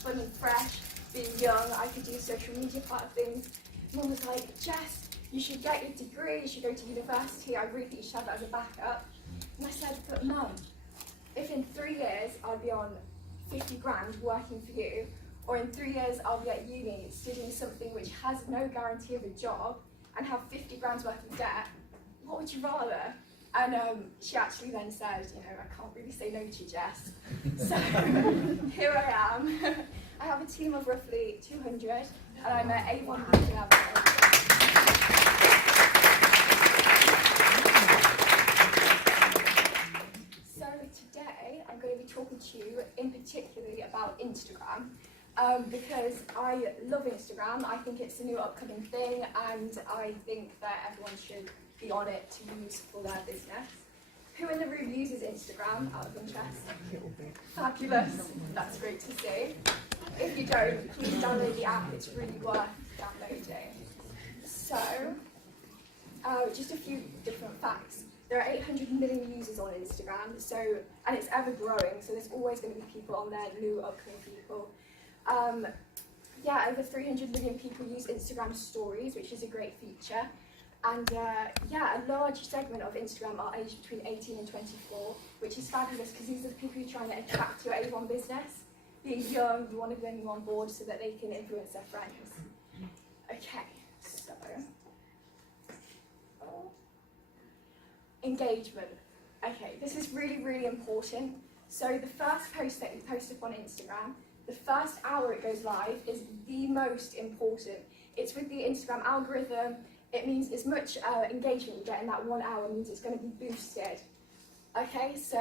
fun and fresh. Being young, I could do social media part of things. Mum was like, Jess, you should get your degree, you should go to university, I really think you should have that as a backup. And I said, but Mum, if in 3 years I'll be on 50 grand working for you, or in 3 years I'll be at uni studying something which has no guarantee of a job and have 50 grand's worth of debt, what would you rather? And she actually then said, you know, I can't really say no to you, Jess. So here I am. I have a team of roughly 200 and I'm at A1 level. So today I'm going to be talking to you in particularly about Instagram. Because I love Instagram. I think it's a new upcoming thing and I think that everyone should be on it to use for their business. Who in the room uses Instagram out of interest? Fabulous, that's great to see. If you don't, please download the app, it's really worth downloading. So, just a few different facts. There are 800 million users on Instagram, and it's ever growing, so there's always going to be people on there, new upcoming people. Over 300 million people use Instagram stories, which is a great feature. And a large segment of Instagram are aged between 18 and 24, which is fabulous because these are the people you're trying to attract to your A1 business. Being young, you want to bring them on board so that they can influence their friends. Okay, so engagement. Okay, this is really, really important. So the first post that you post up on Instagram, the first hour it goes live is the most important. It's with the Instagram algorithm. It means as much engagement you get in that 1 hour means it's going to be boosted. Okay, so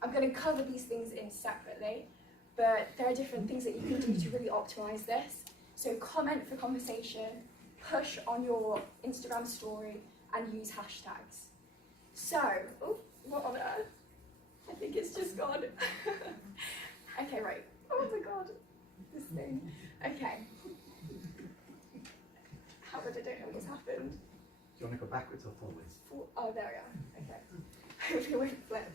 I'm going to cover these things in separately, but there are different things that you can do to really optimize this. So comment for conversation, push on your Instagram story, and use hashtags. So, oh, what on earth? I think it's just gone. Okay, right. Oh my god, this thing. Okay. Howard, I don't know what's happened. Do you want to go backwards or forwards? Oh, there we are. Okay. Hopefully it won't flip.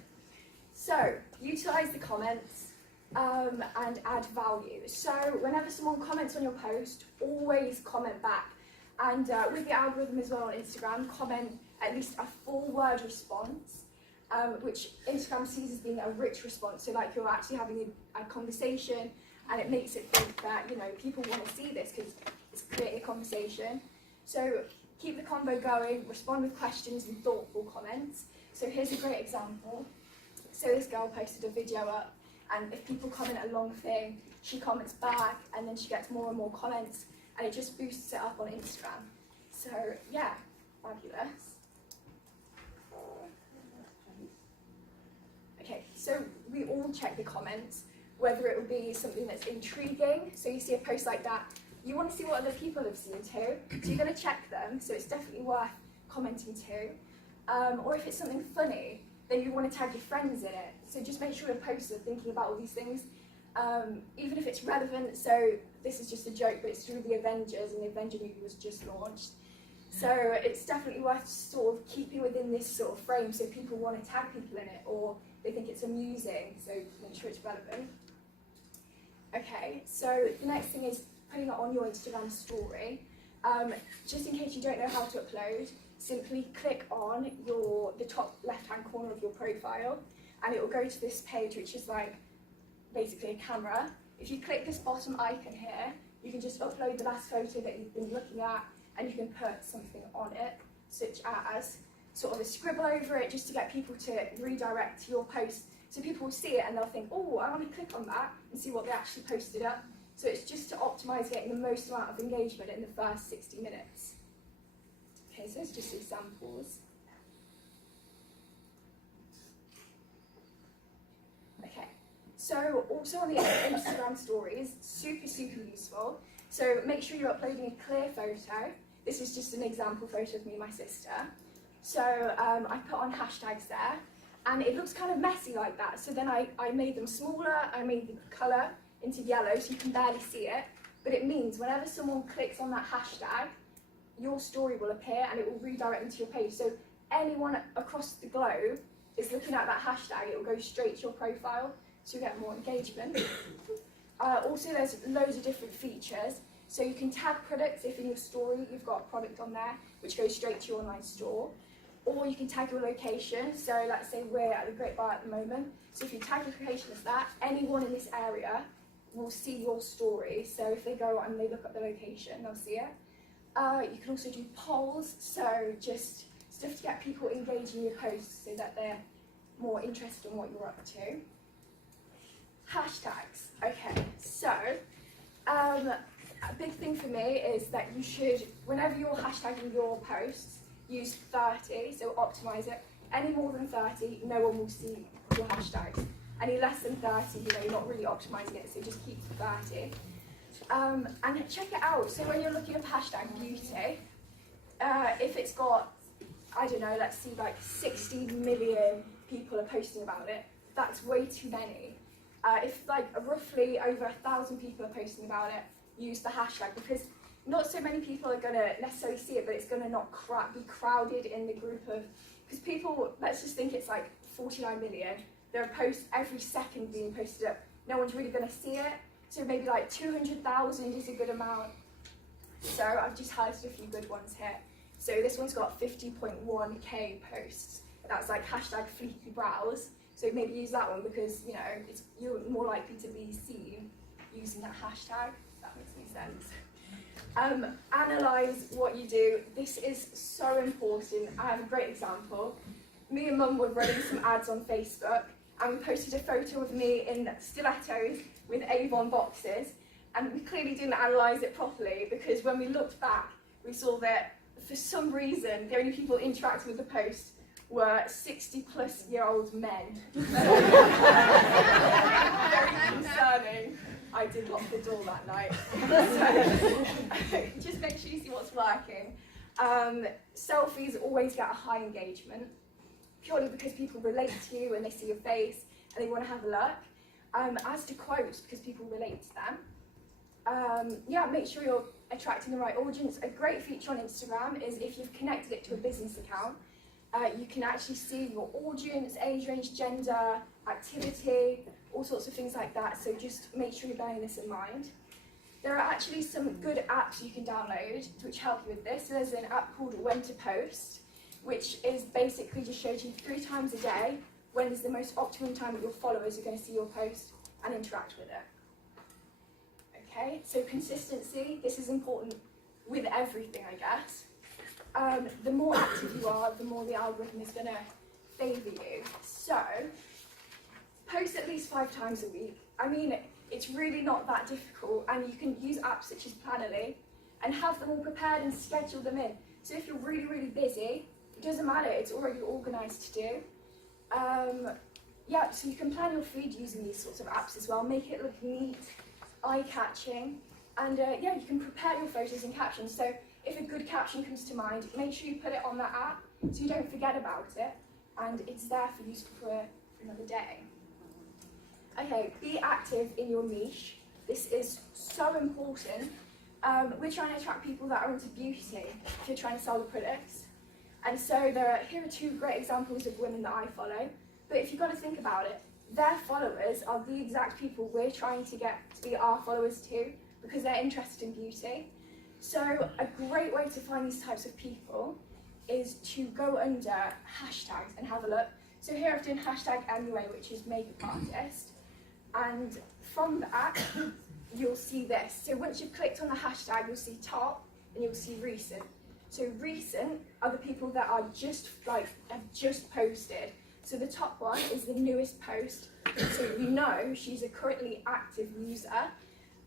So, utilise the comments and add value. So, whenever someone comments on your post, always comment back. And with the algorithm as well on Instagram, comment at least a 4-word response, which Instagram sees as being a rich response. So, like you're actually having a conversation, and it makes it think that, you know, people want to see this because it's creating a conversation. So keep the convo going, respond with questions and thoughtful comments. So here's a great example. So this girl posted a video up, and if people comment a long thing, she comments back, and then she gets more and more comments, and it just boosts it up on Instagram. So yeah, fabulous. Okay, so we all check the comments, whether it will be something that's intriguing. So you see a post like that, you want to see what other people have seen too, so you're going to check them, so it's definitely worth commenting too. Or if it's something funny, then you want to tag your friends in it. So just make sure your posts are thinking about all these things, even if it's relevant. So this is just a joke, but it's through the Avengers, and the Avenger movie was just launched. So it's definitely worth sort of keeping within this sort of frame, so people want to tag people in it, or they think it's amusing, so make sure it's relevant. Okay, so the next thing is putting it on your Instagram story. Just in case you don't know how to upload, simply click on the top left-hand corner of your profile, and it will go to this page, which is like basically a camera. If you click this bottom icon here, you can just upload the last photo that you've been looking at, and you can put something on it, such as sort of a scribble over it, just to get people to redirect to your post. So people will see it and they'll think, oh, I want to click on that and see what they actually posted up. So it's just to optimise getting the most amount of engagement in the first 60 minutes. Okay, so it's just examples. Okay, so also on the Instagram stories, super, super useful. So make sure you're uploading a clear photo. This is just an example photo of me and my sister. So I put on hashtags there, and it looks kind of messy like that. So then I made them smaller, I made the colour into yellow so you can barely see it. But it means whenever someone clicks on that hashtag, your story will appear and it will redirect them to your page. So anyone across the globe is looking at that hashtag, it will go straight to your profile, so you get more engagement. Also, there's loads of different features. So you can tag products if in your story you've got a product on there, which goes straight to your online store. Or you can tag your location. So let's say we're at the Great Bar at the moment. So if you tag your location as that, anyone in this area will see your story. So if they go and they look up the location, they'll see it. You can also do polls, so just stuff to get people engaging your posts so that they're more interested in what you're up to. Hashtags. Okay, so a big thing for me is that you should, whenever you're hashtagging your posts, use 30, so optimize it. Any more than 30, no one will see your hashtags. Any less than 30, you're not really optimizing it, so just keep 30. And check it out. So when you're looking up hashtag beauty, if it's got, I don't know, let's see, like 60 million people are posting about it, that's way too many. If like roughly over 1,000 people are posting about it, use the hashtag, because not so many people are going to necessarily see it, but it's going to not be crowded in the group of, because people, let's just think it's like 49 million, there are posts every second being posted up, no one's really going to see it, so maybe like 200,000 is a good amount. So I've just highlighted a few good ones here. So this one's got 50.1k posts, that's like hashtag fleeky brows, so maybe use that one because you're more likely to be seen using that hashtag, if that makes any sense. Analyse what you do. This is so important. I have a great example. Me and Mum were running some ads on Facebook, and we posted a photo of me in stilettos with Avon boxes, and we clearly didn't analyse it properly because when we looked back, we saw that for some reason the only people interacting with the post were 60-plus-year-old men. Very concerning. I did lock the door that night. So just make sure you see what's working. Selfies always get a high engagement, purely because people relate to you when they see your face and they want to have a look. As to quotes, because people relate to them. Make sure you're attracting the right audience. A great feature on Instagram is if you've connected it to a business account, you can actually see your audience, age range, gender, activity, all sorts of things like that, so just make sure you're bearing this in mind. There are actually some good apps you can download which help you with this. So there's an app called When to Post, which is basically just shows you 3 times a day when is the most optimum time that your followers are going to see your post and interact with it. Okay, so consistency, this is important with everything, I guess. The more active you are, the more the algorithm is going to favour you. So, post at least 5 times a week. I mean, it's really not that difficult, and you can use apps such as Plannerly and have them all prepared and schedule them in. So if you're really, really busy, it doesn't matter, it's already organised to do. So you can plan your feed using these sorts of apps as well, make it look neat, eye-catching, and you can prepare your photos and captions. So if a good caption comes to mind, make sure you put it on that app so you don't forget about it, and it's there for use for another day. Okay, be active in your niche. This is so important. We're trying to attract people that are into beauty if you're trying to sell the products. And so here are 2 great examples of women that I follow. But if you've got to think about it, their followers are the exact people we're trying to get to be our followers too, because they're interested in beauty. So a great way to find these types of people is to go under hashtags and have a look. So here I've done hashtag MUA, which is makeup artist. And from that, you'll see this. So once you've clicked on the hashtag, you'll see top and you'll see recent. So recent are the people that are have just posted. So the top one is the newest post. So you know she's a currently active user.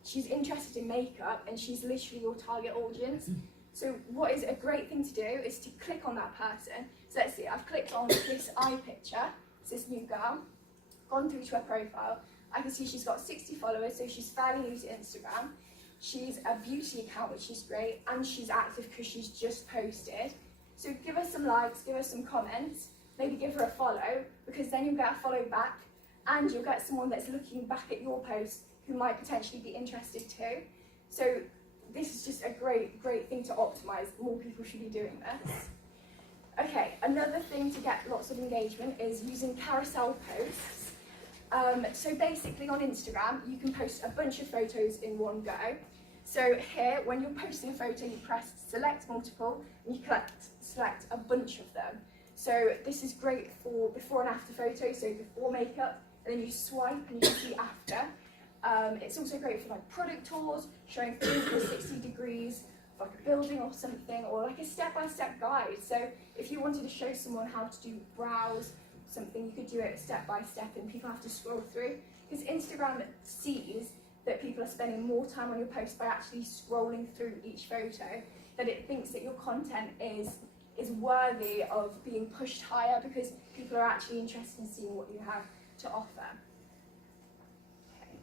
She's interested in makeup and she's literally your target audience. So what is a great thing to do is to click on that person. So let's see, I've clicked on this eye picture. It's this new girl. Gone through to her profile. I can see she's got 60 followers, so she's fairly new to Instagram. She's a beauty account, which is great, and she's active because she's just posted. So give her some likes, give her some comments, maybe give her a follow, because then you'll get a follow back, and you'll get someone that's looking back at your post who might potentially be interested too. So this is just a great thing to optimize. More people should be doing this. Okay, another thing to get lots of engagement is using carousel posts. So basically on Instagram, you can post a bunch of photos in one go. So here, when you're posting a photo, you press select multiple, and you select a bunch of them. So this is great for before and after photos, so before makeup, and then you swipe and you can see after. It's also great for like product tours, showing 360 degrees of like a building or something, or like a step-by-step guide. So if you wanted to show someone how to do brows, something, you could do it step by step and people have to scroll through. Because Instagram sees that people are spending more time on your post by actually scrolling through each photo, that it thinks that your content is worthy of being pushed higher because people are actually interested in seeing what you have to offer. Okay.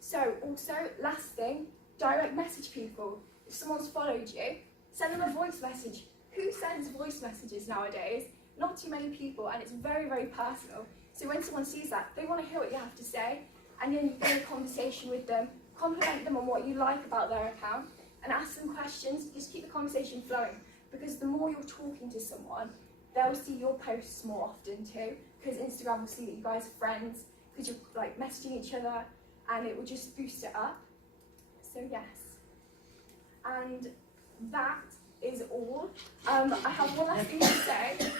So also, last thing, direct message people. If someone's followed you, send them a voice message. Who sends voice messages nowadays? Not too many people, and it's very, very personal. So when someone sees that, they want to hear what you have to say, and then you get a conversation with them, compliment them on what you like about their account, and ask them questions. Just keep the conversation flowing, because the more you're talking to someone, they'll see your posts more often too, because Instagram will see that you guys are friends, because you're like messaging each other, and it will just boost it up. So yes, and that is all. I have one last thing to say.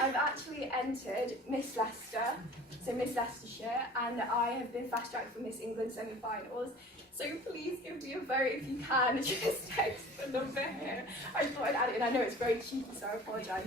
I've actually entered Miss Leicester, so Miss Leicestershire, and I have been fast-tracked for Miss England semi-finals. So please give me a vote if you can. Just text the number here. I thought I'd add it in. I know it's very cheeky, so I apologise.